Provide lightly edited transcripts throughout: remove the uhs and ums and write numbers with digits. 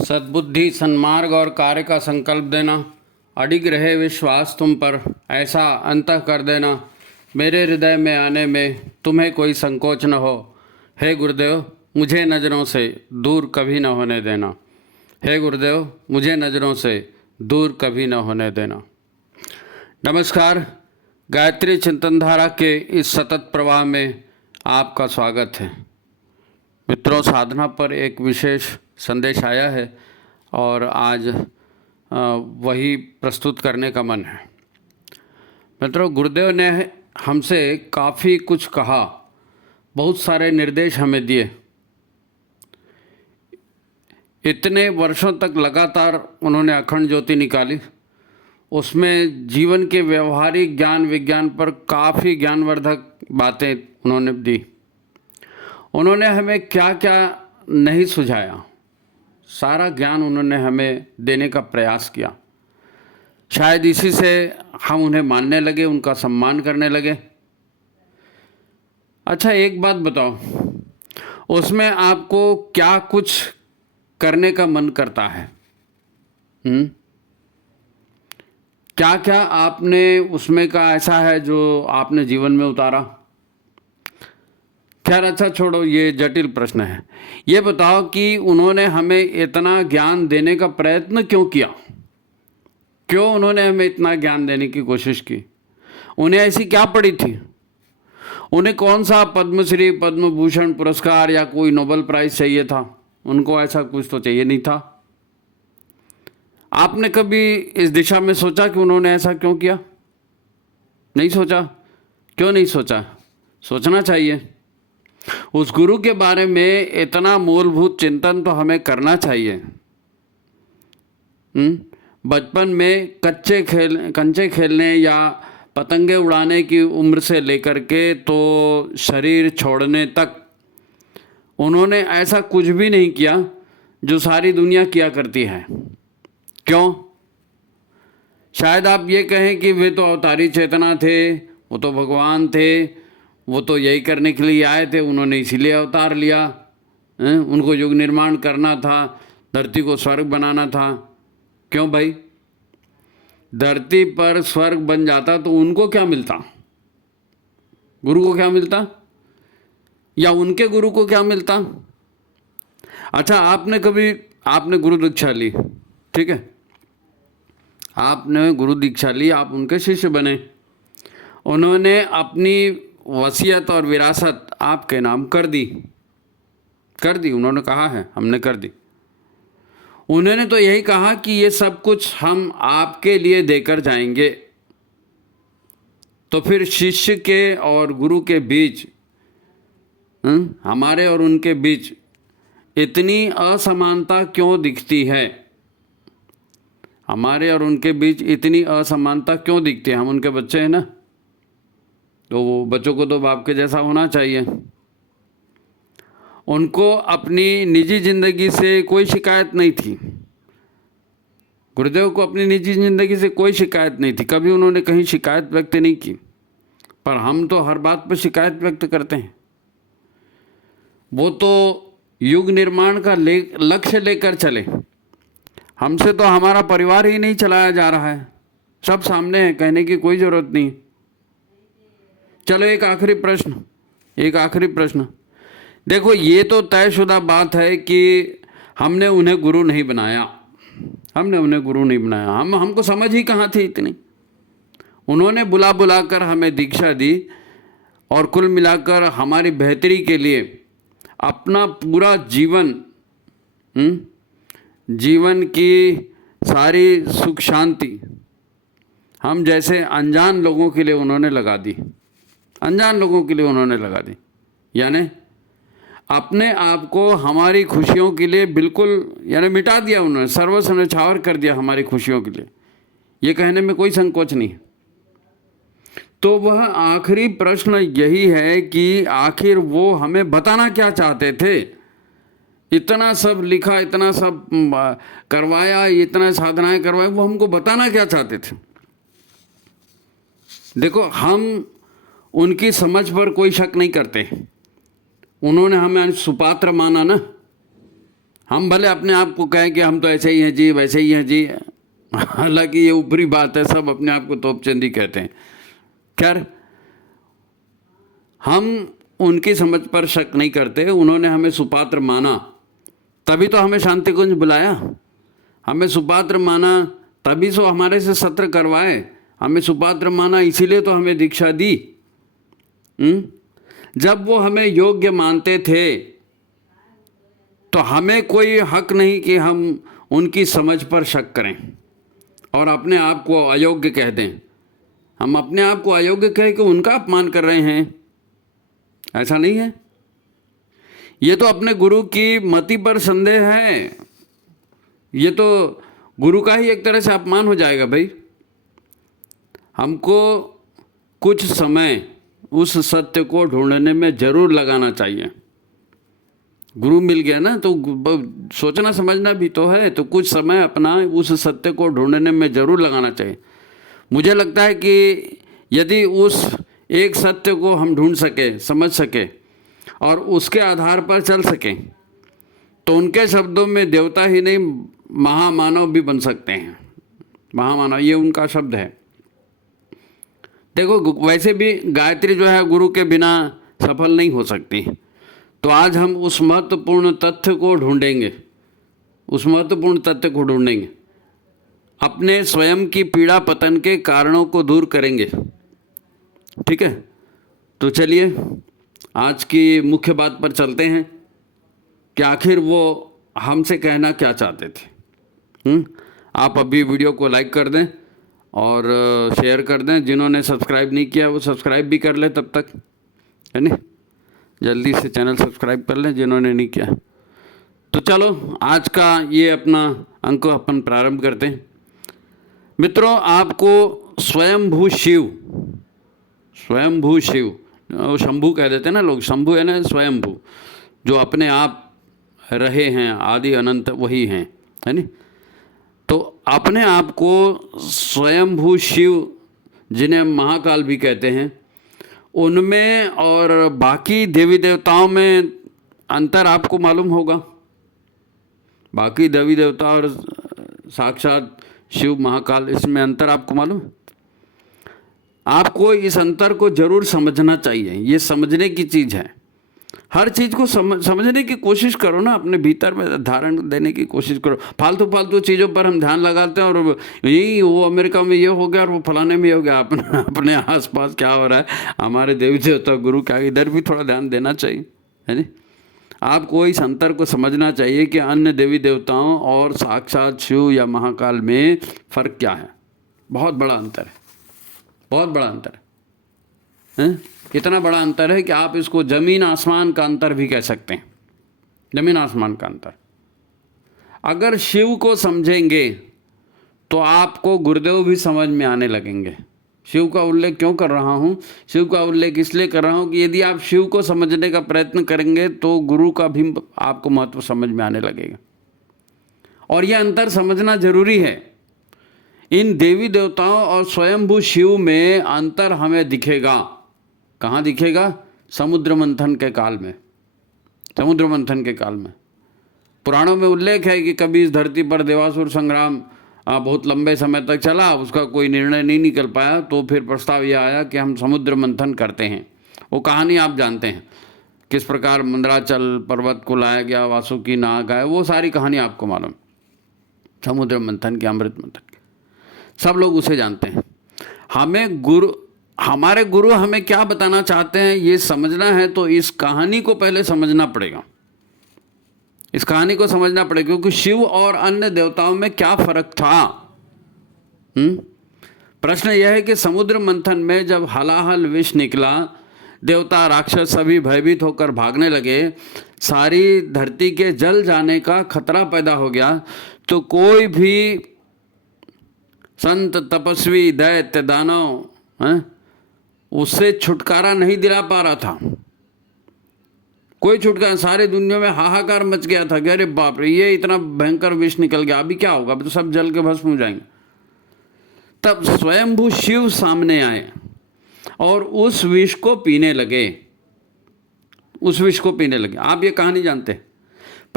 सद्बुद्धि, सन्मार्ग और कार्य का संकल्प देना, अडिग रहे विश्वास तुम पर, ऐसा अंतः कर देना मेरे हृदय में आने में तुम्हें कोई संकोच न हो। हे गुरुदेव, मुझे नज़रों से दूर कभी न होने देना। हे गुरुदेव, मुझे नज़रों से दूर कभी न होने देना। नमस्कार, गायत्री चिंतन धारा के इस सतत प्रवाह में आपका स्वागत है। मित्रों, साधना पर एक विशेष संदेश आया है और आज वही प्रस्तुत करने का मन है। मित्रों, गुरुदेव ने हमसे काफ़ी कुछ कहा, बहुत सारे निर्देश हमें दिए। इतने वर्षों तक लगातार उन्होंने अखंड ज्योति निकाली, उसमें जीवन के व्यवहारिक ज्ञान विज्ञान पर काफ़ी ज्ञानवर्धक बातें उन्होंने दी। उन्होंने हमें क्या क्या नहीं सुझाया, सारा ज्ञान उन्होंने हमें देने का प्रयास किया। शायद इसी से हम उन्हें मानने लगे, उनका सम्मान करने लगे। अच्छा, एक बात बताओ, उसमें आपको क्या कुछ करने का मन करता है? क्या क्या आपने उसमें का ऐसा है जो आपने जीवन में उतारा? खैर, अच्छा छोड़ो, ये जटिल प्रश्न है। ये बताओ कि उन्होंने हमें इतना ज्ञान देने का प्रयत्न क्यों किया? क्यों उन्होंने हमें इतना ज्ञान देने की कोशिश की? उन्हें ऐसी क्या पड़ी थी? उन्हें कौन सा पद्मश्री, पद्म भूषण पुरस्कार या कोई नोबेल प्राइज चाहिए था? उनको ऐसा कुछ तो चाहिए नहीं था। आपने कभी इस दिशा में सोचा कि उन्होंने ऐसा क्यों किया? नहीं सोचा। क्यों नहीं सोचा? सोचना चाहिए। उस गुरु के बारे में इतना मूलभूत चिंतन तो हमें करना चाहिए। बचपन में कंचे खेलने या पतंगे उड़ाने की उम्र से लेकर के तो शरीर छोड़ने तक उन्होंने ऐसा कुछ भी नहीं किया जो सारी दुनिया किया करती है। क्यों? शायद आप ये कहें कि वे तो अवतारी चेतना थे, वो तो भगवान थे, वो तो यही करने के लिए आए थे, उन्होंने इसीलिए अवतार लिया। उनको युग निर्माण करना था, धरती को स्वर्ग बनाना था। क्यों भाई? धरती पर स्वर्ग बन जाता तो उनको क्या मिलता? गुरु को क्या मिलता? या उनके गुरु को क्या मिलता? अच्छा, आपने गुरु दीक्षा ली, ठीक है, आपने गुरु दीक्षा ली, आप उनके शिष्य बने। उन्होंने अपनी वसीयत और विरासत आपके नाम कर दी। उन्होंने कहा है, हमने कर दी। उन्होंने तो यही कहा कि ये सब कुछ हम आपके लिए देकर जाएंगे। तो फिर शिष्य के और गुरु के बीच, हमारे और उनके बीच इतनी असमानता क्यों दिखती है? हमारे और उनके बीच इतनी असमानता क्यों दिखती है? हम उनके बच्चे हैं ना, तो वो बच्चों को तो बाप के जैसा होना चाहिए। उनको अपनी निजी जिंदगी से कोई शिकायत नहीं थी। गुरुदेव को अपनी निजी जिंदगी से कोई शिकायत नहीं थी, कभी उन्होंने कहीं शिकायत व्यक्त नहीं की। पर हम तो हर बात पर शिकायत व्यक्त करते हैं। वो तो युग निर्माण का लक्ष्य लेकर चले। हमसे तो हमारा परिवार ही नहीं चलाया जा रहा है, सब सामने है, कहने की कोई ज़रूरत नहीं। चलो, एक आखिरी प्रश्न। देखो, ये तो तयशुदा बात है कि हमने उन्हें गुरु नहीं बनाया। हमको समझ ही कहाँ थी इतनी। उन्होंने बुला कर हमें दीक्षा दी और कुल मिलाकर हमारी बेहतरी के लिए अपना पूरा जीवन की सारी सुख शांति हम जैसे अनजान लोगों के लिए उन्होंने लगा दी। यानी अपने आप को हमारी खुशियों के लिए बिल्कुल मिटा दिया उन्होंने, सर्वस्व न्यौछावर कर दिया हमारी खुशियों के लिए। ये कहने में कोई संकोच नहीं। तो वह आखिरी प्रश्न यही है कि आखिर वो हमें बताना क्या चाहते थे? इतना सब लिखा, इतना सब करवाया, इतना साधनाएं करवाई, वो हमको बताना क्या चाहते थे? देखो, हम उनकी समझ पर कोई शक नहीं करते। उन्होंने हमें सुपात्र माना ना, हम भले अपने आप को कहें कि हम तो ऐसे ही हैं जी, वैसे ही हैं जी, हालांकि ये ऊपरी बात है, सब अपने आप को तोपचंदी कहते हैं। खैर, हम उनकी समझ पर शक नहीं करते। उन्होंने हमें सुपात्र माना तभी तो हमें शांति कुंज बुलाया, हमें सुपात्र माना तभी तो हमारे से सत्र करवाए, हमें सुपात्र माना इसीलिए तो हमें दीक्षा दी। जब वो हमें योग्य मानते थे तो हमें कोई हक नहीं कि हम उनकी समझ पर शक करें और अपने आप को अयोग्य कह दें। हम अपने आप को अयोग्य कह के उनका अपमान कर रहे हैं, ऐसा नहीं है। ये तो अपने गुरु की मति पर संदेह है, ये तो गुरु का ही एक तरह से अपमान हो जाएगा भाई। हमको कुछ समय उस सत्य को ढूंढने में जरूर लगाना चाहिए। गुरु मिल गया ना तो सोचना समझना भी तो है, तो कुछ समय अपना उस सत्य को ढूंढने में जरूर लगाना चाहिए। मुझे लगता है कि यदि उस एक सत्य को हम ढूंढ सके, समझ सके और उसके आधार पर चल सकें तो उनके शब्दों में देवता ही नहीं महामानव भी बन सकते हैं। महामानव ये उनका शब्द है। देखो, वैसे भी गायत्री जो है गुरु के बिना सफल नहीं हो सकती। तो आज हम उस महत्वपूर्ण तथ्य को ढूंढेंगे, उस महत्वपूर्ण तथ्य को ढूंढेंगे, अपने स्वयं की पीड़ा पतन के कारणों को दूर करेंगे। ठीक है, तो चलिए आज की मुख्य बात पर चलते हैं कि आखिर वो हमसे कहना क्या चाहते थे। आप अभी वीडियो को लाइक कर दें और शेयर कर दें। जिन्होंने सब्सक्राइब नहीं किया वो सब्सक्राइब भी कर लें तब तक, है नहीं, जल्दी से चैनल सब्सक्राइब कर लें जिन्होंने नहीं किया। तो चलो आज का ये अपना अंक अपन प्रारंभ करते हैं। मित्रों, आपको स्वयंभू शिव, स्वयंभू शिव, शंभू कह देते हैं ना लोग, शंभू है ना स्वयंभू, जो अपने आप रहे हैं, आदि अनंत वही हैं, है नहीं। तो अपने आप को स्वयंभू शिव, जिन्हें महाकाल भी कहते हैं, उनमें और बाकी देवी देवताओं में अंतर आपको मालूम होगा। बाकी देवी देवता और साक्षात शिव महाकाल, इसमें अंतर आपको मालूम। आपको इस अंतर को जरूर समझना चाहिए, ये समझने की चीज़ है। हर चीज़ को समझने की कोशिश करो ना, अपने भीतर में धारण देने की कोशिश करो। फालतू फालतू चीज़ों पर हम ध्यान लगाते हैं और यही वो अमेरिका में ये हो गया और वो फलाने में ये हो गया। अपने आसपास क्या हो रहा है, हमारे देवी देवता गुरु क्या, इधर भी थोड़ा ध्यान देना चाहिए, है नहीं। आपको इस अंतर को समझना चाहिए कि अन्य देवी देवताओं और साक्षात शिव या महाकाल में फ़र्क क्या है। बहुत बड़ा अंतर है, बहुत बड़ा अंतर है। इतना बड़ा अंतर है कि आप इसको ज़मीन आसमान का अंतर भी कह सकते हैं, ज़मीन आसमान का अंतर। अगर शिव को समझेंगे तो आपको गुरुदेव भी समझ में आने लगेंगे। शिव का उल्लेख क्यों कर रहा हूँ? शिव का उल्लेख इसलिए कर रहा हूँ कि यदि आप शिव को समझने का प्रयत्न करेंगे तो गुरु का भी आपको महत्व समझ में आने लगेगा। और यह अंतर समझना जरूरी है। इन देवी देवताओं और स्वयंभू शिव में अंतर हमें दिखेगा। कहाँ दिखेगा? समुद्र मंथन के काल में। समुद्र मंथन के काल में पुराणों में उल्लेख है कि कभी इस धरती पर देवासुर संग्राम बहुत लंबे समय तक चला, उसका कोई निर्णय नहीं निकल पाया, तो फिर प्रस्ताव यह आया कि हम समुद्र मंथन करते हैं। वो कहानी आप जानते हैं, किस प्रकार मंदराचल पर्वत को लाया गया, वासुकी नाग आए, वो सारी कहानी आपको मालूम। समुद्र मंथन की, अमृत मंथन की, सब लोग उसे जानते हैं। हमारे गुरु हमें क्या बताना चाहते हैं ये समझना है तो इस कहानी को पहले समझना पड़ेगा। इस कहानी को समझना पड़ेगा क्योंकि शिव और अन्य देवताओं में क्या फर्क था। प्रश्न यह है कि समुद्र मंथन में जब हलाहल विष निकला, देवता राक्षस सभी भयभीत होकर भागने लगे, सारी धरती के जल जाने का खतरा पैदा हो गया, तो कोई भी संत तपस्वी दैत्य दानव उससे छुटकारा नहीं दिला पा रहा था। कोई छुटकारा, सारी दुनिया में हाहाकार मच गया था कि अरे बाप रे, ये इतना भयंकर विष निकल गया, अभी क्या होगा, अभी तो सब जल के भस्म हो जाएंगे। तब स्वयंभू शिव सामने आए और उस विष को पीने लगे, उस विष को पीने लगे। आप ये कहानी जानते हैं।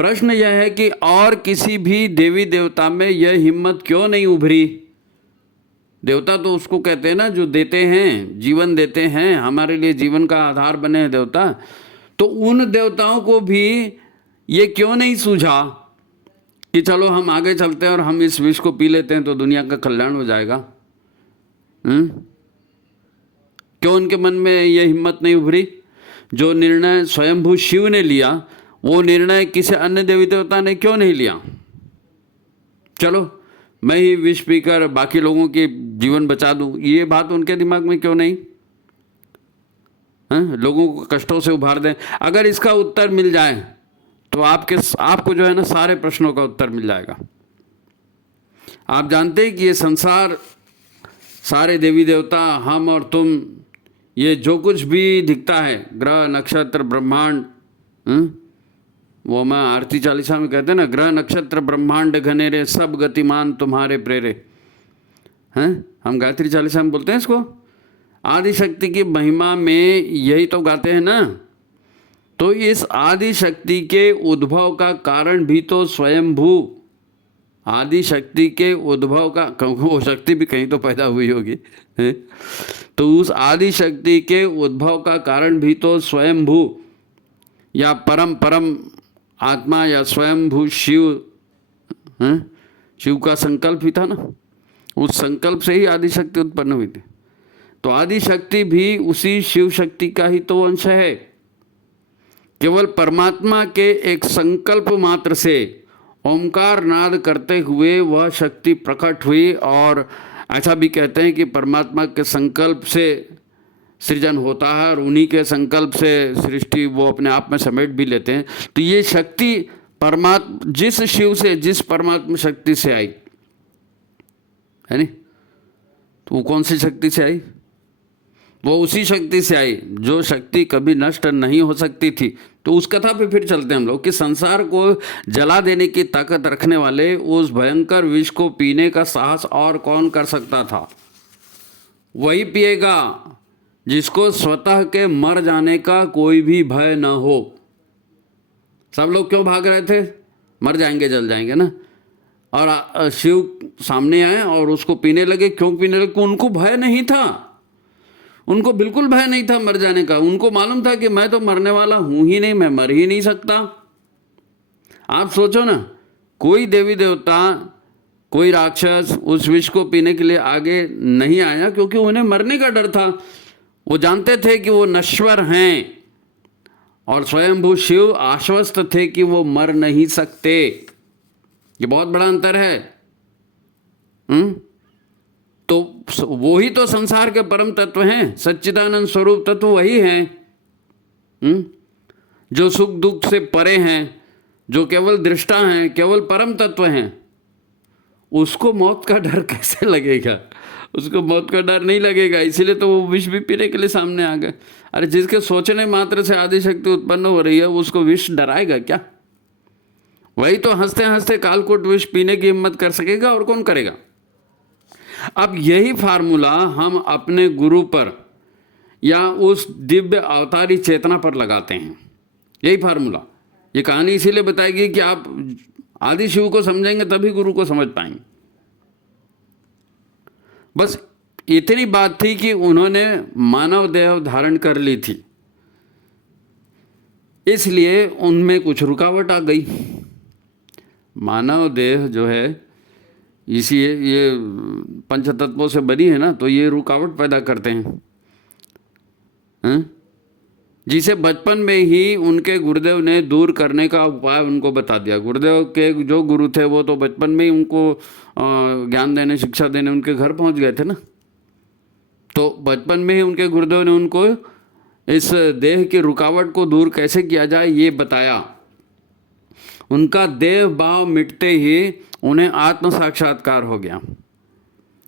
प्रश्न यह है कि और किसी भी देवी देवता में यह हिम्मत क्यों नहीं उभरी? देवता तो उसको कहते हैं ना जो देते हैं, जीवन देते हैं, हमारे लिए जीवन का आधार बने हैं देवता। तो उन देवताओं को भी ये क्यों नहीं सूझा कि चलो हम आगे चलते हैं और हम इस विष को पी लेते हैं तो दुनिया का कल्याण हो जाएगा? क्यों उनके मन में ये हिम्मत नहीं उभरी? जो निर्णय स्वयंभू शिव ने लिया वो निर्णय किसी अन्य देवी देवता ने क्यों नहीं लिया? चलो मैं ही विष पीकर बाकी लोगों के जीवन बचा दूं, ये बात उनके दिमाग में क्यों नहीं? लोगों को कष्टों से उभार दें। अगर इसका उत्तर मिल जाए तो आपको जो है ना सारे प्रश्नों का उत्तर मिल जाएगा। आप जानते हैं कि ये संसार, सारे देवी देवता, हम और तुम, ये जो कुछ भी दिखता है, ग्रह नक्षत्र ब्रह्मांड, वो मैं आरती चालीसा में कहते हैं ना, ग्रह नक्षत्र ब्रह्मांड घनेरे सब गतिमान तुम्हारे प्रेरे, हैं? हम गायत्री चालीसा में बोलते हैं इसको। आदि शक्ति की महिमा में यही तो गाते हैं ना। तो इस आदि शक्ति के उद्भव का कारण भी तो स्वयंभू, आदि शक्ति के उद्भव का, वो शक्ति भी कहीं तो पैदा हुई होगी, तो उस आदि शक्ति के उद्भव का कारण भी तो स्वयंभू या परम आत्मा या स्वयंभू शिव, शिव का संकल्प ही था ना। उस संकल्प से ही आदि शक्ति उत्पन्न हुई थी। तो आदि शक्ति भी उसी शिव शक्ति का ही तो अंश है। केवल परमात्मा के एक संकल्प मात्र से ओंकार नाद करते हुए वह शक्ति प्रकट हुई। और ऐसा भी कहते हैं कि परमात्मा के संकल्प से सृजन होता है और उन्हीं के संकल्प से सृष्टि वो अपने आप में समेट भी लेते हैं। तो ये शक्ति जिस शिव से, जिस परमात्मा शक्ति से आई है नहीं, तो वो कौन सी शक्ति से आई? वो उसी शक्ति से आई जो शक्ति कभी नष्ट नहीं हो सकती थी। तो उस कथा पे फिर चलते हैं हम लोग कि संसार को जला देने की ताकत रखने वाले उस भयंकर विष को पीने का साहस और कौन कर सकता था? वही पिएगा जिसको स्वतः के मर जाने का कोई भी भय न हो। सब लोग क्यों भाग रहे थे? मर जाएंगे, जल जाएंगे ना। और शिव सामने आए और उसको पीने लगे। क्यों पीने लगे? उनको भय नहीं था, उनको बिल्कुल भय नहीं था मर जाने का। उनको मालूम था कि मैं तो मरने वाला हूं ही नहीं, मैं मर ही नहीं सकता। आप सोचो ना, कोई देवी देवता, कोई राक्षस उस विष को पीने के लिए आगे नहीं आया क्योंकि उन्हें मरने का डर था। वो जानते थे कि वो नश्वर हैं और स्वयंभू शिव आश्वस्त थे कि वो मर नहीं सकते। ये बहुत बड़ा अंतर है। तो वो ही तो संसार के परम तत्व हैं, सच्चिदानंद स्वरूप तत्व वही हैं, जो सुख दुख से परे हैं, जो केवल दृष्टा हैं, केवल परम तत्व हैं। उसको मौत का डर कैसे लगेगा? उसको मौत का डर नहीं लगेगा, इसीलिए तो वो विष भी पीने के लिए सामने आ गए। अरे जिसके सोचने मात्र से आदि शक्ति उत्पन्न हो रही है उसको विष डराएगा क्या? वही तो हंसते हंसते कालकूट विष पीने की हिम्मत कर सकेगा, और कौन करेगा? अब यही फार्मूला हम अपने गुरु पर या उस दिव्य अवतारी चेतना पर लगाते हैं। यही फार्मूला, ये कहानी इसीलिए बताएगी कि आप आदि शिव को समझेंगे तभी गुरु को समझ पाएंगे। बस इतनी बात थी कि उन्होंने मानव देह धारण कर ली थी, इसलिए उनमें कुछ रुकावट आ गई। मानव देह जो है इसी ये पंचतत्वों से बनी है ना, तो ये रुकावट पैदा करते हैं, जिसे बचपन में ही उनके गुरुदेव ने दूर करने का उपाय उनको बता दिया। गुरुदेव के जो गुरु थे वो तो बचपन में ही उनको ज्ञान देने, शिक्षा देने उनके घर पहुंच गए थे ना। तो बचपन में ही उनके गुरुदेव ने उनको इस देह की रुकावट को दूर कैसे किया जाए ये बताया। उनका देह भाव मिटते ही उन्हें आत्म साक्षात्कार हो गया।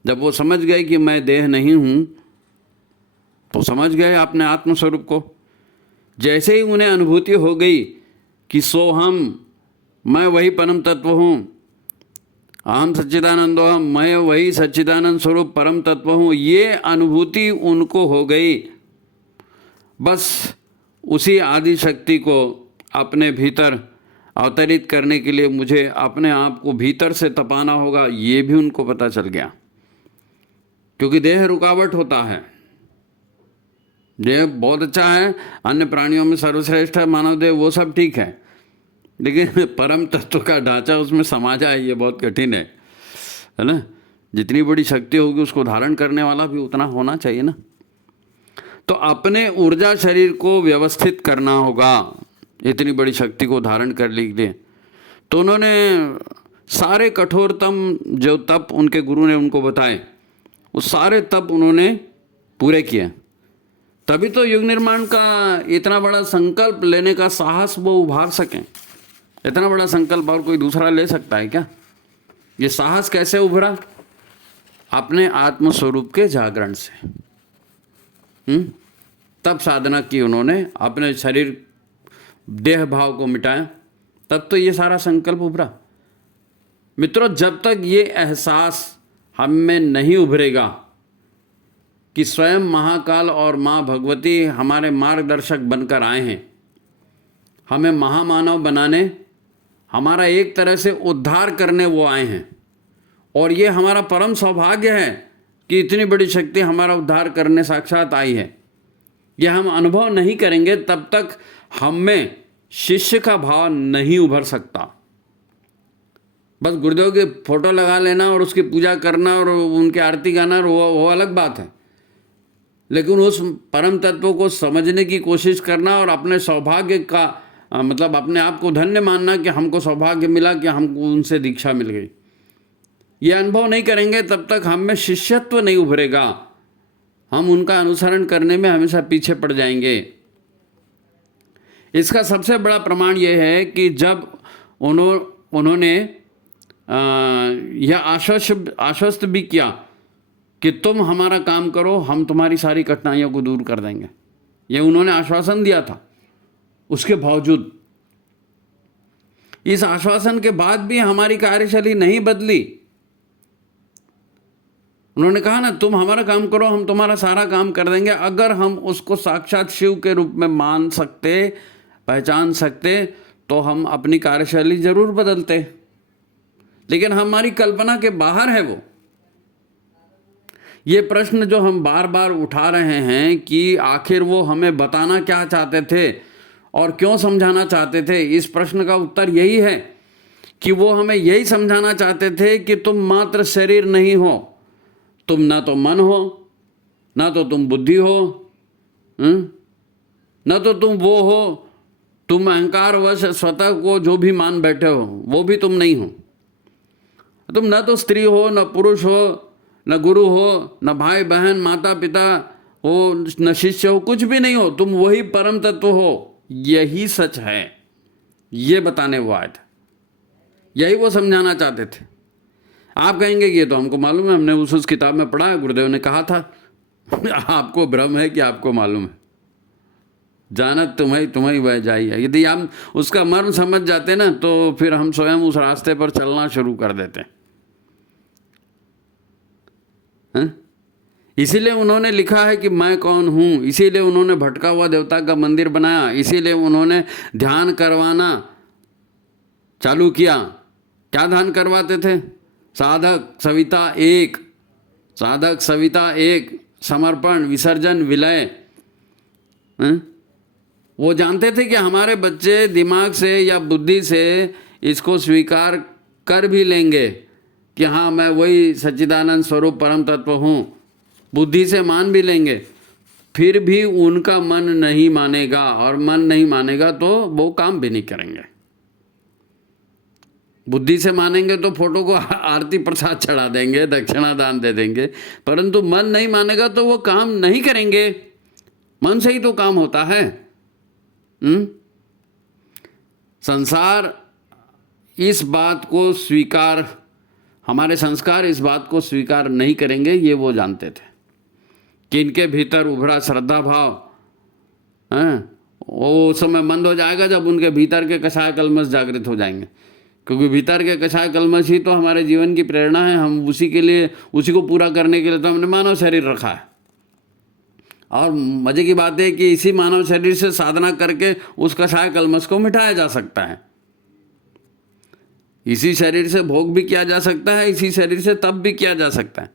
जब वो समझ गए कि मैं देह नहीं हूँ, तो समझ गए अपने आत्म स्वरूप को। जैसे ही उन्हें अनुभूति हो गई कि सोहम, मैं वही परम तत्व हूँ, अहम सच्चिदानंदोहम, मैं वही सच्चिदानंद स्वरूप परम तत्व हूँ, ये अनुभूति उनको हो गई। बस उसी आदि शक्ति को अपने भीतर अवतरित करने के लिए मुझे अपने आप को भीतर से तपाना होगा, ये भी उनको पता चल गया। क्योंकि देह रुकावट होता है, देह बहुत अच्छा है, अन्य प्राणियों में सर्वश्रेष्ठ है मानव देह, वो सब ठीक है, लेकिन परम तत्व का ढांचा उसमें समा जाए ये बहुत कठिन है ना। जितनी बड़ी शक्ति होगी उसको धारण करने वाला भी उतना होना चाहिए ना। तो अपने ऊर्जा शरीर को व्यवस्थित करना होगा इतनी बड़ी शक्ति को धारण कर लिए। तो उन्होंने सारे कठोरतम जो तप उनके गुरु ने उनको बताए, वो सारे तप उन्होंने पूरे किए। तभी तो युग निर्माण का इतना बड़ा संकल्प लेने का साहस वो उभार सकें। इतना बड़ा संकल्प और कोई दूसरा ले सकता है क्या? ये साहस कैसे उभरा? अपने आत्मस्वरूप के जागरण से। तब साधना की उन्होंने, अपने शरीर देह भाव को मिटाया, तब तो ये सारा संकल्प उभरा। मित्रों, जब तक ये एहसास हम में नहीं उभरेगा कि स्वयं महाकाल और माँ भगवती हमारे मार्गदर्शक बनकर आए हैं, हमें महामानव बनाने, हमारा एक तरह से उद्धार करने वो आए हैं, और ये हमारा परम सौभाग्य है कि इतनी बड़ी शक्ति हमारा उद्धार करने साक्षात आई है, ये हम अनुभव नहीं करेंगे तब तक हम में शिष्य का भाव नहीं उभर सकता। बस गुरुदेव की फोटो लगा लेना और उसकी पूजा करना और उनकी आरती गाना, वो अलग बात है, लेकिन उस परम तत्व को समझने की कोशिश करना और अपने सौभाग्य का मतलब अपने आप को धन्य मानना कि हमको सौभाग्य मिला कि हमको उनसे दीक्षा मिल गई, ये अनुभव नहीं करेंगे तब तक हम में शिष्यत्व नहीं उभरेगा। हम उनका अनुसरण करने में हमेशा पीछे पड़ जाएंगे। इसका सबसे बड़ा प्रमाण यह है कि जब उन्होंने यह आश्वस्त भी किया कि तुम हमारा काम करो, हम तुम्हारी सारी कठिनाइयों को दूर कर देंगे, ये उन्होंने आश्वासन दिया था। उसके बावजूद, इस आश्वासन के बाद भी हमारी कार्यशैली नहीं बदली। उन्होंने कहा ना, तुम हमारा काम करो, हम तुम्हारा सारा काम कर देंगे। अगर हम उसको साक्षात शिव के रूप में मान सकते, पहचान सकते, तो हम अपनी कार्यशैली जरूर बदलते, लेकिन हमारी कल्पना के बाहर है वो। ये प्रश्न जो हम बार बार उठा रहे हैं कि आखिर वो हमें बताना क्या चाहते थे और क्यों समझाना चाहते थे, इस प्रश्न का उत्तर यही है कि वो हमें यही समझाना चाहते थे कि तुम मात्र शरीर नहीं हो, तुम ना तो मन हो, ना तो तुम बुद्धि हो, ना तो तुम वो हो, तुम अहंकार वश स्वतः को जो भी मान बैठे हो वो भी तुम नहीं हो। तुम ना तो स्त्री हो, न पुरुष हो, न गुरु हो, न भाई बहन माता पिता हो, न शिष्य हो, कुछ भी नहीं हो, तुम वही परम तत्व हो। यही सच है, ये बताने वो आए थे, यही वो समझाना चाहते थे। आप कहेंगे कि ये तो हमको मालूम है, हमने उस किताब में पढ़ा है, गुरुदेव ने कहा था। आपको भ्रम है कि आपको मालूम है। जानत तुम्हें वह जाई है। यदि हम उसका मर्म समझ जाते ना, तो फिर हम स्वयं उस रास्ते पर चलना शुरू कर देते हैं। इसीलिए उन्होंने लिखा है कि मैं कौन हूँ, इसीलिए उन्होंने भटका हुआ देवता का मंदिर बनाया, इसीलिए उन्होंने ध्यान करवाना चालू किया। क्या ध्यान करवाते थे? साधक सविता एक, समर्पण, विसर्जन, विलय। वो जानते थे कि हमारे बच्चे दिमाग से या बुद्धि से इसको स्वीकार कर भी लेंगे कि हाँ मैं वही सच्चिदानंद स्वरूप परम तत्व हूँ, बुद्धि से मान भी लेंगे, फिर भी उनका मन नहीं मानेगा, और मन नहीं मानेगा तो वो काम भी नहीं करेंगे। बुद्धि से मानेंगे तो फोटो को आरती प्रसाद चढ़ा देंगे, दक्षिणा दान दे देंगे, परंतु मन नहीं मानेगा तो वो काम नहीं करेंगे। मन से ही तो काम होता है। संसार इस बात को स्वीकार, हमारे संस्कार इस बात को स्वीकार नहीं करेंगे, ये वो जानते थे कि इनके भीतर उभरा श्रद्धा भाव वो समय मंद हो जाएगा जब उनके भीतर के कषाय कल्मश जागृत हो जाएंगे। क्योंकि भीतर के कषाय कल्मश ही तो हमारे जीवन की प्रेरणा है। हम उसी को पूरा करने के लिए तो हमने मानव शरीर रखा है। और मजे की बात है कि इसी मानव शरीर से साधना करके उस कषाय कल्मश को मिटाया जा सकता है। इसी शरीर से भोग भी किया जा सकता है, इसी शरीर से तप भी किया जा सकता है।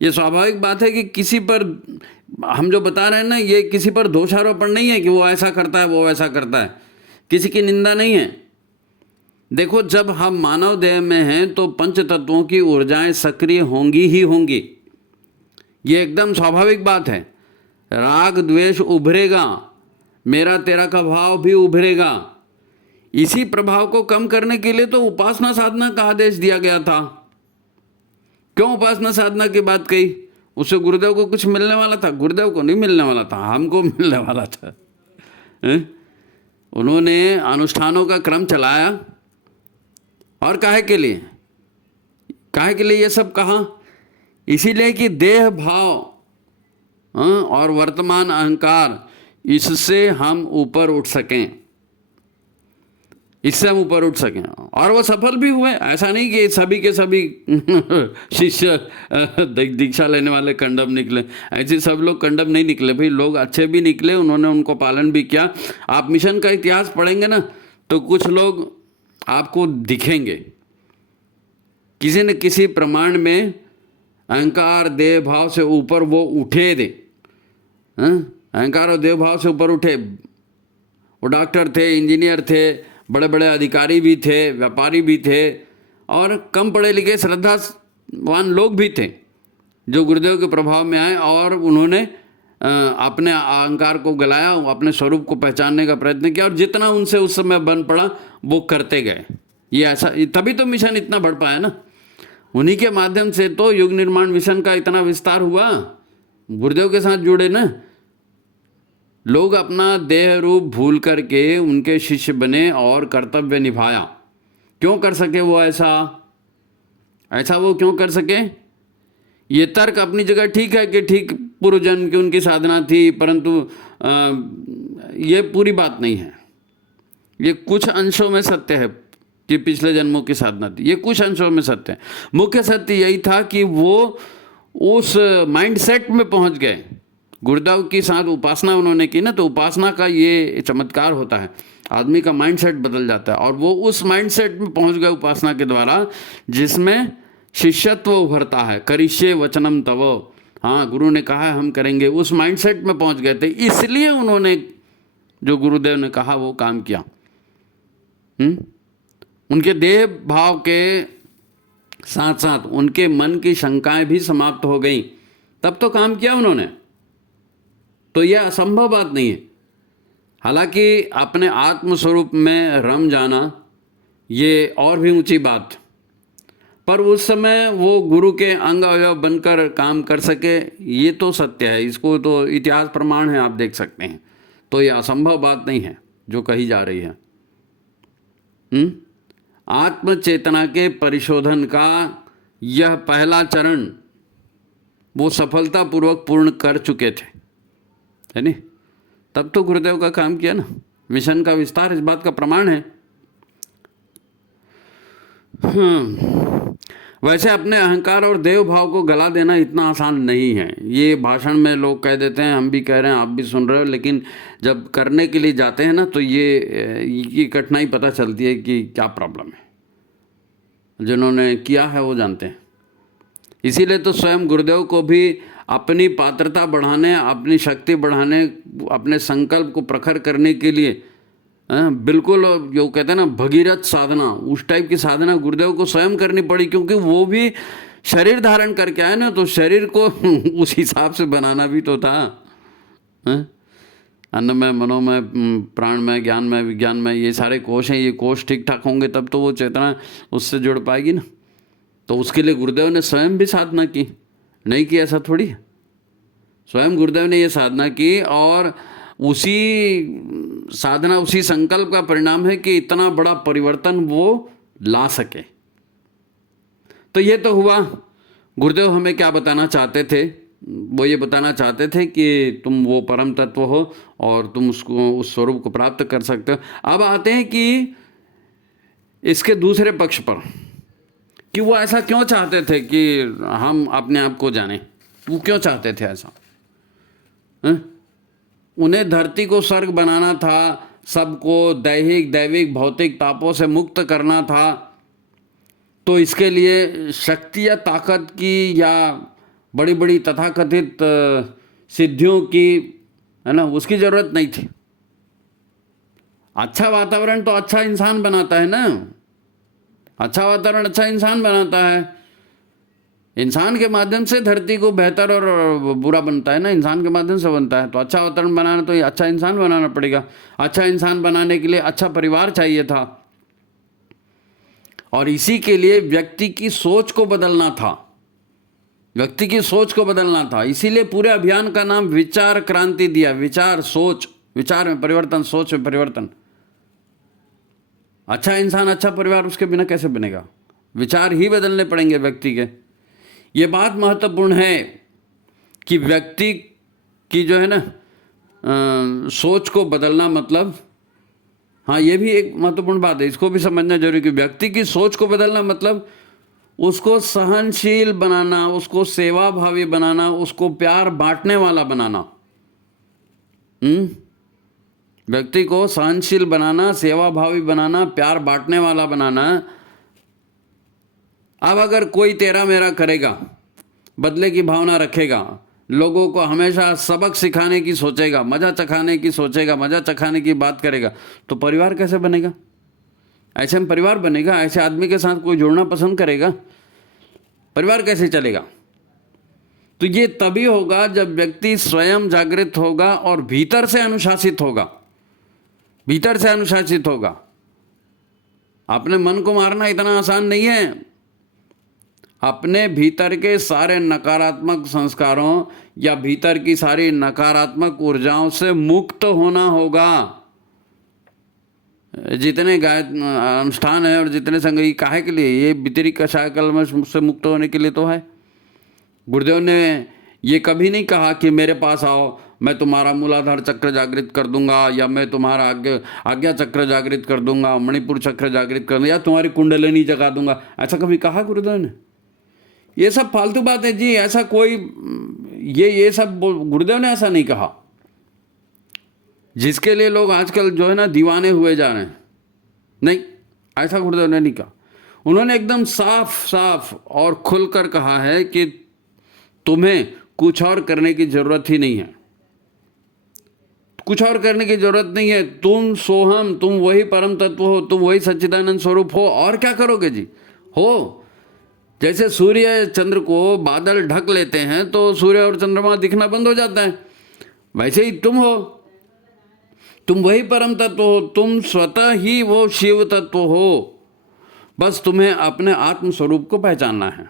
ये स्वाभाविक बात है कि किसी पर हम जो बता रहे हैं ना, ये किसी पर दोषारोपण नहीं है कि वो ऐसा करता है वो ऐसा करता है, किसी की निंदा नहीं है। देखो, जब हम मानव देह में हैं तो पंच तत्वों की ऊर्जाएं सक्रिय होंगी ही होंगी, ये एकदम स्वाभाविक बात है। राग द्वेष उभरेगा, मेरा तेरा का भाव भी उभरेगा। इसी प्रभाव को कम करने के लिए तो उपासना साधना का आदेश दिया गया था। क्यों उपासना साधना की बात कही? उससे गुरुदेव को कुछ मिलने वाला था? गुरुदेव को नहीं मिलने वाला था, हमको मिलने वाला था। उन्होंने अनुष्ठानों का क्रम चलाया, और काहे के लिए, काहे के लिए ये सब कहा? इसीलिए कि देह भाव और वर्तमान अहंकार, इससे हम ऊपर उठ सकें, इससे हम ऊपर उठ सकें। और वो सफल भी हुए। ऐसा नहीं कि सभी के सभी शिष्य दीक्षा लेने वाले कंडम निकले, ऐसे सब लोग कंडम नहीं निकले भाई, लोग अच्छे भी निकले, उन्होंने उनको पालन भी किया। आप मिशन का इतिहास पढ़ेंगे ना तो कुछ लोग आपको दिखेंगे, किसी न किसी प्रमाण में अहंकार देह भाव से ऊपर वो उठे थे। अहंकार और देह भाव से ऊपर उठे। वो डॉक्टर थे, इंजीनियर थे, बड़े बड़े अधिकारी भी थे, व्यापारी भी थे, और कम पढ़े लिखे श्रद्धावान लोग भी थे जो गुरुदेव के प्रभाव में आए और उन्होंने अपने अहंकार को गलाया, अपने स्वरूप को पहचानने का प्रयत्न किया, और जितना उनसे उस समय बन पड़ा वो करते गए। ये ऐसा, तभी तो मिशन इतना बढ़ पाया ना। उन्हीं के माध्यम से तो युग निर्माण मिशन का इतना विस्तार हुआ। गुरुदेव के साथ जुड़े ना लोग, अपना देह रूप भूल करके उनके शिष्य बने और कर्तव्य निभाया। क्यों कर सके वो ऐसा वो क्यों कर सके? ये तर्क अपनी जगह ठीक है कि ठीक पूर्व जन्म की उनकी साधना थी, परंतु ये पूरी बात नहीं है। ये कुछ अंशों में सत्य है कि पिछले जन्मों की साधना थी, ये कुछ अंशों में सत्य है। मुख्य सत्य यही था कि वो उस माइंडसेट में पहुंच गए। गुरुदेव के साथ उपासना उन्होंने की ना, तो उपासना का ये चमत्कार होता है, आदमी का माइंडसेट बदल जाता है, और वो उस माइंडसेट में पहुंच गए उपासना के द्वारा जिसमें शिष्यत्व उभरता है। करिष्ये वचनम तव, हाँ गुरु ने कहा है हम करेंगे, उस माइंडसेट में पहुंच गए थे, इसलिए उन्होंने जो गुरुदेव ने कहा वो काम किया। उनके देह भाव के साथ साथ उनके मन की शंकाएं भी समाप्त हो गई, तब तो काम किया उन्होंने। तो यह असंभव बात नहीं है। हालांकि अपने आत्मस्वरूप में रम जाना ये और भी ऊंची बात, पर उस समय वो गुरु के अंग अवयव बनकर काम कर सके, ये तो सत्य है। इसको तो इतिहास प्रमाण है, आप देख सकते हैं। तो यह असंभव बात नहीं है जो कही जा रही है। आत्मचेतना के परिशोधन का यह पहला चरण वो सफलतापूर्वक पूर्ण कर चुके थे, है नहीं? तब तो गुरुदेव का काम किया ना। मिशन का विस्तार इस बात का प्रमाण है। वैसे अपने अहंकार और देव भाव को गला देना इतना आसान नहीं है। ये भाषण में लोग कह देते हैं, हम भी कह रहे हैं, आप भी सुन रहे हो, लेकिन जब करने के लिए जाते हैं ना तो ये कठिनाई पता चलती है कि क्या प्रॉब्लम है। जिन्होंने किया है वो जानते हैं। इसीलिए तो स्वयं गुरुदेव को भी अपनी पात्रता बढ़ाने, अपनी शक्ति बढ़ाने, अपने संकल्प को प्रखर करने के लिए बिल्कुल जो कहते हैं ना भगीरथ साधना, उस टाइप की साधना गुरुदेव को स्वयं करनी पड़ी, क्योंकि वो भी शरीर धारण करके आए ना, तो शरीर को उस हिसाब से बनाना भी तो था। अन्नमय, मनोमय, प्राणमय, ज्ञानमय, विज्ञानमय, ये सारे कोश हैं। ये कोश ठीक ठाक होंगे तब तो वो चेतना उससे जुड़ पाएगी ना। तो उसके लिए गुरुदेव ने स्वयं भी साधना की, नहीं की ऐसा थोड़ी है। स्वयं गुरुदेव ने ये साधना की, और उसी साधना, उसी संकल्प का परिणाम है कि इतना बड़ा परिवर्तन वो ला सके। तो ये तो हुआ। गुरुदेव हमें क्या बताना चाहते थे? वो ये बताना चाहते थे कि तुम वो परम तत्व हो और तुम उसको, उस स्वरूप को प्राप्त कर सकते हो। अब आते हैं कि इसके दूसरे पक्ष पर, कि वो ऐसा क्यों चाहते थे कि हम अपने आप को जानें। वो क्यों चाहते थे ऐसा? उन्हें धरती को स्वर्ग बनाना था, सबको दैहिक, दैविक, भौतिक तापों से मुक्त करना था, तो इसके लिए शक्ति या ताकत की या बड़ी बड़ी तथाकथित सिद्धियों की, है ना, उसकी ज़रूरत नहीं थी। अच्छा वातावरण तो अच्छा इंसान बनाता है ना, अच्छा वातावरण अच्छा इंसान बनाता है। इंसान के माध्यम से धरती को बेहतर और बुरा बनता है ना, इंसान के माध्यम से बनता है। तो अच्छा वातावरण बनाना तो ये अच्छा इंसान बनाना पड़ेगा। अच्छा इंसान बनाने के लिए अच्छा परिवार चाहिए था, और इसी के लिए व्यक्ति की सोच को बदलना था, व्यक्ति की सोच को बदलना था। इसीलिए पूरे अभियान का नाम विचार क्रांति दिया। विचार, सोच, विचार में परिवर्तन, सोच में परिवर्तन। अच्छा इंसान, अच्छा परिवार उसके बिना कैसे बनेगा? विचार ही बदलने पड़ेंगे व्यक्ति के। ये बात महत्वपूर्ण है कि व्यक्ति की जो है ना सोच को बदलना, मतलब हाँ, ये भी एक महत्वपूर्ण बात है, इसको भी समझना जरूरी कि व्यक्ति की सोच को बदलना मतलब उसको सहनशील बनाना, उसको सेवा भावी बनाना, उसको प्यार बांटने वाला बनाना। व्यक्ति को सहनशील बनाना, सेवा भावी बनाना, प्यार बांटने वाला बनाना। अब अगर कोई तेरा मेरा करेगा, बदले की भावना रखेगा, लोगों को हमेशा सबक सिखाने की सोचेगा, मजा चखाने की सोचेगा, मजा चखाने की बात करेगा, तो परिवार कैसे बनेगा? ऐसे में परिवार बनेगा? ऐसे आदमी के साथ कोई जुड़ना पसंद करेगा? परिवार कैसे चलेगा? तो ये तभी होगा जब व्यक्ति स्वयं जागृत होगा और भीतर से अनुशासित होगा, भीतर से अनुशासित होगा। अपने मन को मारना इतना आसान नहीं है। अपने भीतर के सारे नकारात्मक संस्कारों या भीतर की सारी नकारात्मक ऊर्जाओं से मुक्त होना होगा। जितने गाय अनुष्ठान है और जितने संगी काहे के लिए, ये भीतरी कषाय कलमश से मुक्त होने के लिए तो है। गुरुदेव ने ये कभी नहीं कहा कि मेरे पास आओ, मैं तुम्हारा मूलाधार चक्र जागृत कर दूंगा, या मैं तुम्हारा आज्ञा चक्र जागृत कर दूंगा, मणिपुर चक्र जागृत कर दूंगा, या तुम्हारी कुंडलिनी जगा दूंगा। ऐसा कभी कहा गुरुदेव ने? ये सब फालतू बात है जी। ऐसा कोई ये सब गुरुदेव ने ऐसा नहीं कहा, जिसके लिए लोग आजकल जो है ना दीवाने हुए जा रहे हैं। नहीं, ऐसा गुरुदेव ने नहीं कहा। उन्होंने एकदम साफ साफ और खुलकर कहा है कि तुम्हें कुछ और करने की जरूरत ही नहीं है, कुछ और करने की जरूरत नहीं है। तुम सोहम, तुम वही परम तत्व हो, तुम वही सच्चिदानंद स्वरूप हो, और क्या करोगे जी? हो जैसे सूर्य चंद्र को बादल ढक लेते हैं तो सूर्य और चंद्रमा दिखना बंद हो जाता है, वैसे ही तुम हो, तुम वही परम तत्व हो, तुम स्वतः ही वो शिव तत्व हो। बस तुम्हें अपने आत्म स्वरूप को पहचानना है।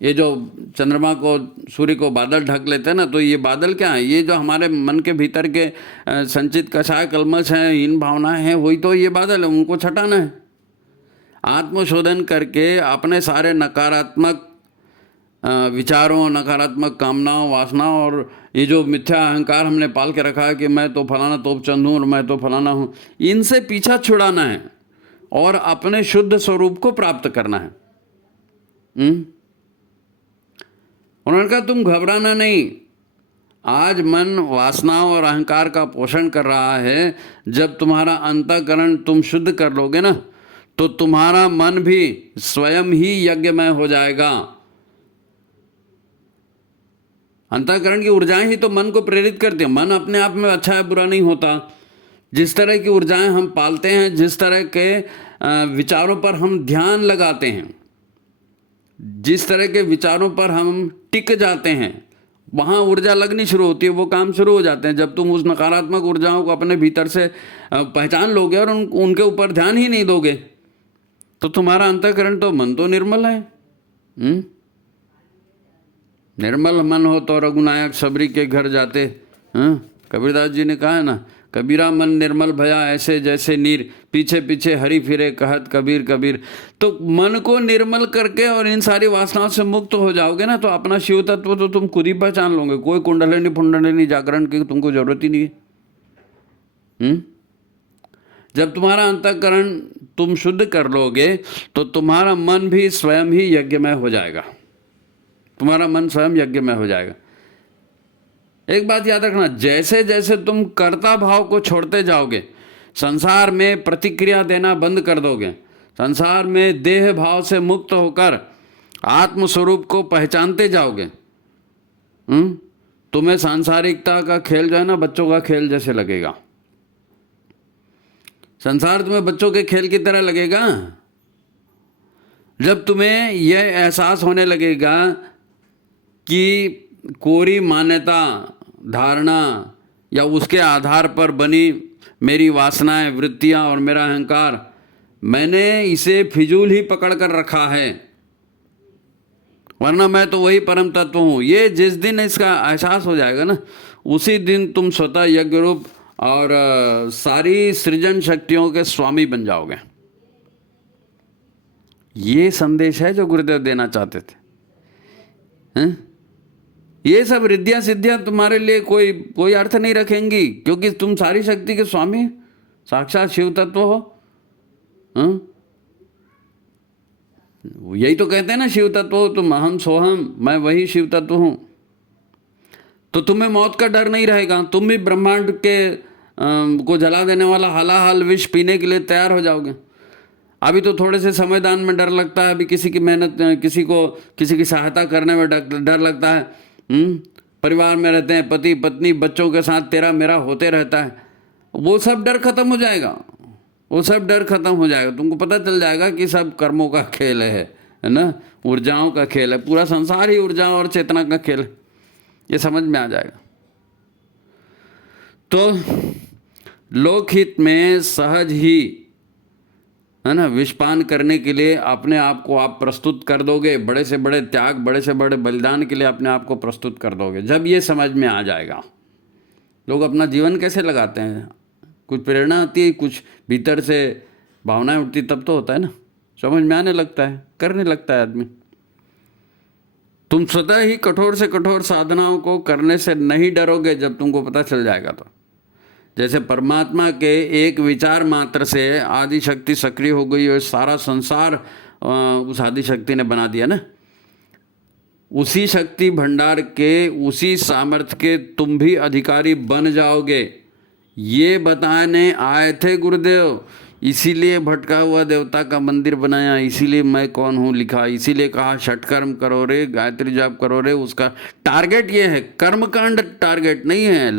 ये जो चंद्रमा को, सूर्य को बादल ढक लेते हैं ना, तो ये बादल क्या है? ये जो हमारे मन के भीतर के संचित कषाय कल्मश हैं, इन भावनाएं हैं, वही तो ये बादल है। उनको छटाना है। आत्मशोधन करके अपने सारे नकारात्मक विचारों, नकारात्मक कामनाओं, वासनाओं और ये जो मिथ्या अहंकार हमने पाल के रखा है कि मैं तो फलाना तोपचंद हूँ और मैं तो फलाना हूँ, इनसे पीछा छुड़ाना है और अपने शुद्ध स्वरूप को प्राप्त करना है। उन्होंने कहा तुम घबराना नहीं। आज मन वासनाओं और अहंकार का पोषण कर रहा है। जब तुम्हारा अंतःकरण तुम शुद्ध कर लोगे ना, तो तुम्हारा मन भी स्वयं ही यज्ञमय हो जाएगा। अंतःकरण की ऊर्जाएं ही तो मन को प्रेरित करती है। मन अपने आप में अच्छा है बुरा नहीं होता। जिस तरह की ऊर्जाएं हम पालते हैं, जिस तरह के विचारों पर हम ध्यान लगाते हैं, जिस तरह के विचारों पर हम टिक जाते हैं, वहाँ ऊर्जा लगनी शुरू होती है, वो काम शुरू हो जाते हैं। जब तुम उस नकारात्मक ऊर्जाओं को अपने भीतर से पहचान लोगे और उनके ऊपर ध्यान ही नहीं दोगे, तो तुम्हारा अंतःकरण तो मन तो निर्मल है। निर्मल मन हो तो रघुनायक सबरी के घर जाते। कबीरदास जी ने कहा है ना, कबीरा मन निर्मल भया ऐसे जैसे नीर, पीछे पीछे हरि फिरे कहत कबीर कबीर। तो मन को निर्मल करके और इन सारी वासनाओं से मुक्त हो जाओगे ना, तो अपना शिव तत्व तो तुम खुद ही पहचान लोगे। कोई कुंडलिनी फुंडलिनी जागरण की तुमको जरूरत ही नहीं है। जब तुम्हारा अंतःकरण तुम शुद्ध कर लोगे तो तुम्हारा मन भी स्वयं ही यज्ञमय हो जाएगा। तुम्हारा मन स्वयं यज्ञमय हो जाएगा। एक बात याद रखना, जैसे जैसे तुम कर्ता भाव को छोड़ते जाओगे, संसार में प्रतिक्रिया देना बंद कर दोगे, संसार में देह भाव से मुक्त होकर आत्म स्वरूप को पहचानते जाओगे। तुम्हें सांसारिकता का खेल जो है ना, बच्चों का खेल जैसे लगेगा। संसार तुम्हें बच्चों के खेल की तरह लगेगा जब तुम्हें यह एहसास होने लगेगा कि कोरी मान्यता, धारणा या उसके आधार पर बनी मेरी वासनाएं, वृत्तियां और मेरा अहंकार, मैंने इसे फिजूल ही पकड़ कर रखा है, वरना मैं तो वही परम तत्व हूँ। ये जिस दिन इसका एहसास हो जाएगा ना, उसी दिन तुम स्वतः यज्ञ रूप और सारी सृजन शक्तियों के स्वामी बन जाओगे। ये संदेश है जो गुरुदेव देना चाहते थे। हैं? ये सब रिद्धियां सिद्धियां तुम्हारे लिए कोई अर्थ नहीं रखेंगी, क्योंकि तुम सारी शक्ति के स्वामी, साक्षात शिव तत्व हो। यही तो कहते हैं ना, शिव तत्व हो तुम, अहम सोहम, मैं वही शिव तत्व हूं। तो तुम्हें मौत का डर नहीं रहेगा। तुम भी ब्रह्मांड के को जला देने वाला हालाहाल विष पीने के लिए तैयार हो जाओगे। अभी तो थोड़े से समयदान में डर लगता है, अभी किसी की मेहनत, किसी की सहायता करने में डर लगता है। परिवार में रहते हैं, पति पत्नी बच्चों के साथ तेरा मेरा होते रहता है। वो सब डर खत्म हो जाएगा, वो सब डर खत्म हो जाएगा। तुमको पता चल जाएगा कि सब कर्मों का खेल है ना, ऊर्जाओं का खेल है। पूरा संसार ही ऊर्जाओं और चेतना का खेल है, ये समझ में आ जाएगा। तो लोकहित में सहज ही, है ना, विषपान करने के लिए अपने आप को आप प्रस्तुत कर दोगे। बड़े से बड़े त्याग, बड़े से बड़े बलिदान के लिए अपने आप को प्रस्तुत कर दोगे। जब ये समझ में आ जाएगा, लोग अपना जीवन कैसे लगाते हैं, कुछ प्रेरणा आती है, कुछ भीतर से भावनाएं उठती, तब तो होता है ना, समझ में आने लगता है, करने लगता है आदमी। तुम स्वतः ही कठोर से कठोर साधनाओं को करने से नहीं डरोगे जब तुमको पता चल जाएगा। तो जैसे परमात्मा के एक विचार मात्र से आदि शक्ति सक्रिय हो गई और सारा संसार उस आदि शक्ति ने बना दिया ना, उसी शक्ति भंडार के, उसी सामर्थ्य के तुम भी अधिकारी बन जाओगे। ये बताने आए थे गुरुदेव, इसीलिए भटका हुआ देवता का मंदिर बनाया, इसीलिए मैं कौन हूँ लिखा, इसीलिए कहा षटकर्म करो रे, गायत्री जाप करो रे। उसका टारगेट ये है, कर्मकांड टारगेट नहीं है,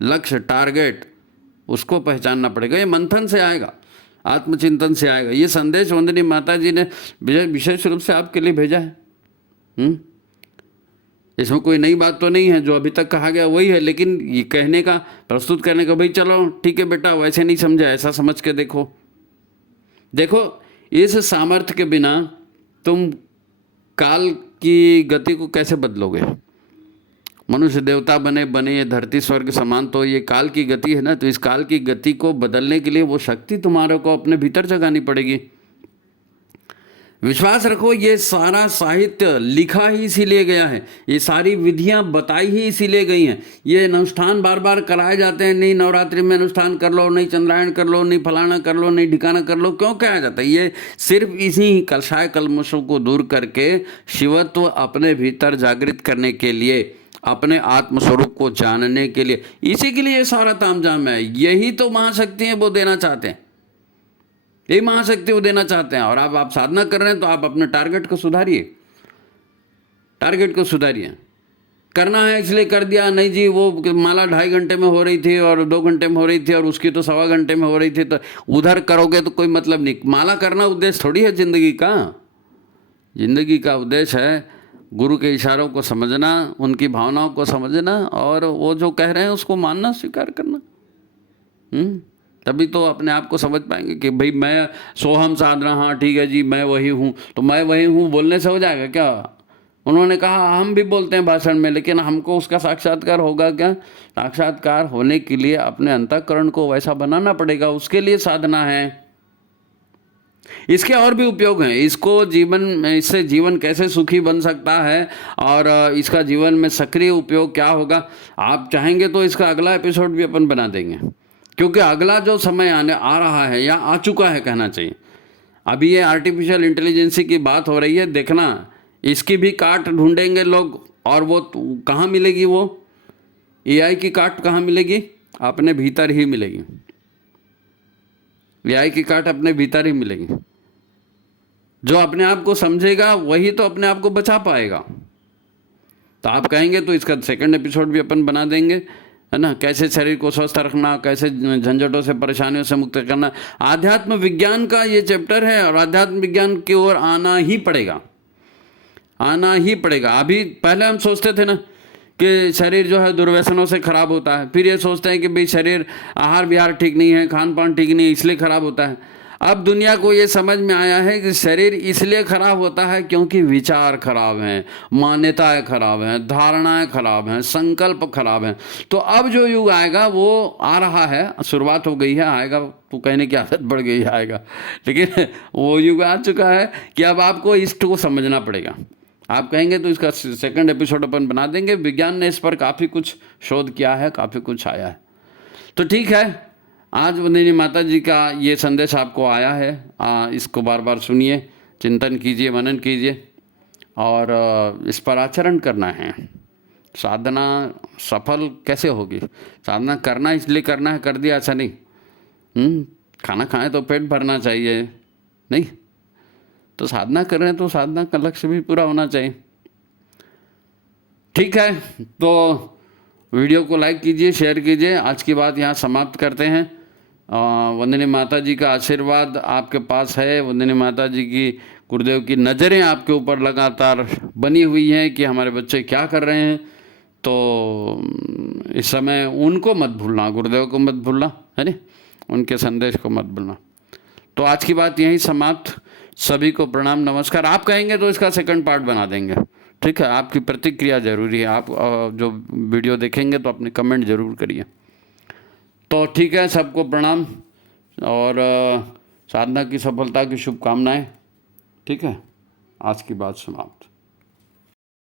लक्ष्य टारगेट, उसको पहचानना पड़ेगा। ये मंथन से आएगा, आत्मचिंतन से आएगा। ये संदेश वंदनी माता जी ने विशेष रूप से आपके लिए भेजा है। इसमें कोई नई बात तो नहीं है, जो अभी तक कहा गया वही है, लेकिन ये कहने का, प्रस्तुत करने का, भाई चलो ठीक है बेटा, वैसे नहीं समझा, ऐसा समझ के देखो। इस सामर्थ्य के बिना तुम काल की गति को कैसे बदलोगे। मनुष्य देवता बने, ये धरती स्वर्ग समान, तो ये काल की गति है ना। तो इस काल की गति को बदलने के लिए वो शक्ति तुम्हारे को अपने भीतर जगानी पड़ेगी। विश्वास रखो, ये सारा साहित्य लिखा ही इसीलिए गया है, ये सारी विधियां बताई ही इसीलिए गई हैं। ये अनुष्ठान बार बार कराए जाते हैं, नहीं नवरात्रि में अनुष्ठान कर लो, नहीं चंद्रायण कर लो, नहीं फलाना कर लो, नहीं ठिकाना कर लो। क्यों कहा जाता है? ये सिर्फ इसी कलशाय कलमशों को दूर करके शिवत्व अपने भीतर जागृत करने के लिए, अपने आत्मस्वरूप को जानने के लिए, इसी के लिए सारा तामझाम है। यही तो महाशक्ति है, वो देना चाहते हैं, यही महाशक्ति वो देना चाहते हैं। और आप साधना कर रहे हैं तो आप अपने टारगेट को सुधारिए, टारगेट को सुधारिए। करना है इसलिए कर दिया, नहीं जी वो माला 2.5 घंटे में हो रही थी और 2 घंटे में हो रही थी और उसकी तो 1.25 घंटे में हो रही थी, तो उधर करोगे तो कोई मतलब नहीं। माला करना उद्देश्य थोड़ी है जिंदगी का। जिंदगी का उद्देश्य है गुरु के इशारों को समझना, उनकी भावनाओं को समझना, और वो जो कह रहे हैं उसको मानना, स्वीकार करना। तभी तो अपने आप को समझ पाएंगे कि भाई मैं सोहम साधना, हाँ ठीक है जी मैं वही हूँ। तो मैं वही हूँ बोलने से हो जाएगा क्या? उन्होंने कहा हम भी बोलते हैं भाषण में, लेकिन हमको उसका साक्षात्कार होगा क्या? साक्षात्कार होने के लिए अपने अंतःकरण को वैसा बनाना पड़ेगा, उसके लिए साधना है। इसके और भी उपयोग हैं। इससे जीवन कैसे सुखी बन सकता है और इसका जीवन में सक्रिय उपयोग क्या होगा, आप चाहेंगे तो इसका अगला एपिसोड भी अपन बना देंगे। क्योंकि अगला जो समय आ रहा है या आ चुका है कहना चाहिए, अभी ये आर्टिफिशियल इंटेलिजेंसी की बात हो रही है, देखना इसकी भी काट ढूंढेंगे लोग। और वो कहाँ मिलेगी? वो एआई की काट कहाँ मिलेगी? अपने भीतर ही मिलेगी। एआई की काट अपने भीतर ही मिलेगी। जो अपने आप को समझेगा वही तो अपने आप को बचा पाएगा। तो आप कहेंगे तो इसका सेकंड एपिसोड भी अपन बना देंगे, है ना, कैसे शरीर को स्वस्थ रखना, कैसे झंझटों से परेशानियों से मुक्त करना। आध्यात्म विज्ञान का ये चैप्टर है और आध्यात्म विज्ञान की ओर आना ही पड़ेगा, आना ही पड़ेगा। अभी पहले हम सोचते थे ना कि शरीर जो है दुर्व्यसनों से खराब होता है, फिर ये सोचते हैं कि भाई शरीर आहार विहार ठीक नहीं है, खान पान ठीक नहीं है, इसलिए खराब होता है। अब दुनिया को ये समझ में आया है कि शरीर इसलिए खराब होता है क्योंकि विचार खराब हैं, मान्यताएं खराब हैं, धारणाएं खराब हैं, संकल्प खराब हैं। तो अब जो युग आएगा वो आ रहा है, शुरुआत हो गई है, आएगा तो कहने की आदत बढ़ गई है, आएगा, लेकिन वो युग आ चुका है कि अब आपको इसको समझना पड़ेगा। आप कहेंगे तो इसका सेकंड एपिसोड अपन बना देंगे। विज्ञान ने इस पर काफ़ी कुछ शोध किया है, काफ़ी कुछ आया है। तो ठीक है, आज वंदनीय माता जी का ये संदेश आपको आया है, इसको बार बार सुनिए, चिंतन कीजिए, मनन कीजिए और इस पर आचरण करना है। साधना सफल कैसे होगी? साधना करना इसलिए करना है, कर दिया ऐसा नहीं। खाना खाएं तो पेट भरना चाहिए, नहीं तो साधना कर रहे हैं तो साधना का लक्ष्य भी पूरा होना चाहिए। ठीक है, तो वीडियो को लाइक कीजिए, शेयर कीजिए। आज की बात यहाँ समाप्त करते हैं। वंदनीय माता जी का आशीर्वाद आपके पास है, वंदनीय माता जी की, गुरुदेव की नज़रें आपके ऊपर लगातार बनी हुई हैं कि हमारे बच्चे क्या कर रहे हैं। तो इस समय उनको मत भूलना, गुरुदेव को मत भूलना, है ना, उनके संदेश को मत भूलना। तो आज की बात यहीं समाप्त। सभी को प्रणाम, नमस्कार। आप कहेंगे तो इसका सेकंड पार्ट बना देंगे, ठीक है। आपकी प्रतिक्रिया जरूरी है। आप जो वीडियो देखेंगे तो अपने कमेंट जरूर करिए। तो ठीक है, सबको प्रणाम और साधना की सफलता की शुभकामनाएं। ठीक है, आज की बात समाप्त।